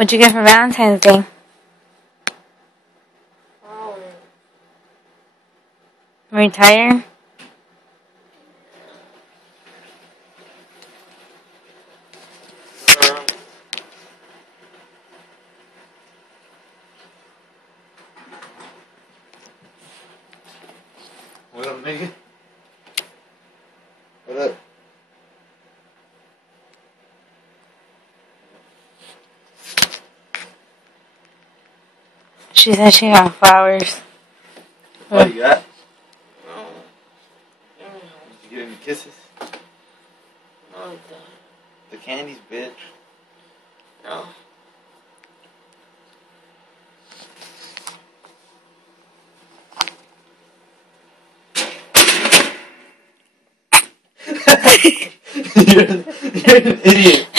What'd you get for Valentine's Day? Are you tired? What up, nigga? What up? She said she got flowers. What you got? Did you get any kisses? No, The candies, bitch. no. You're an idiot.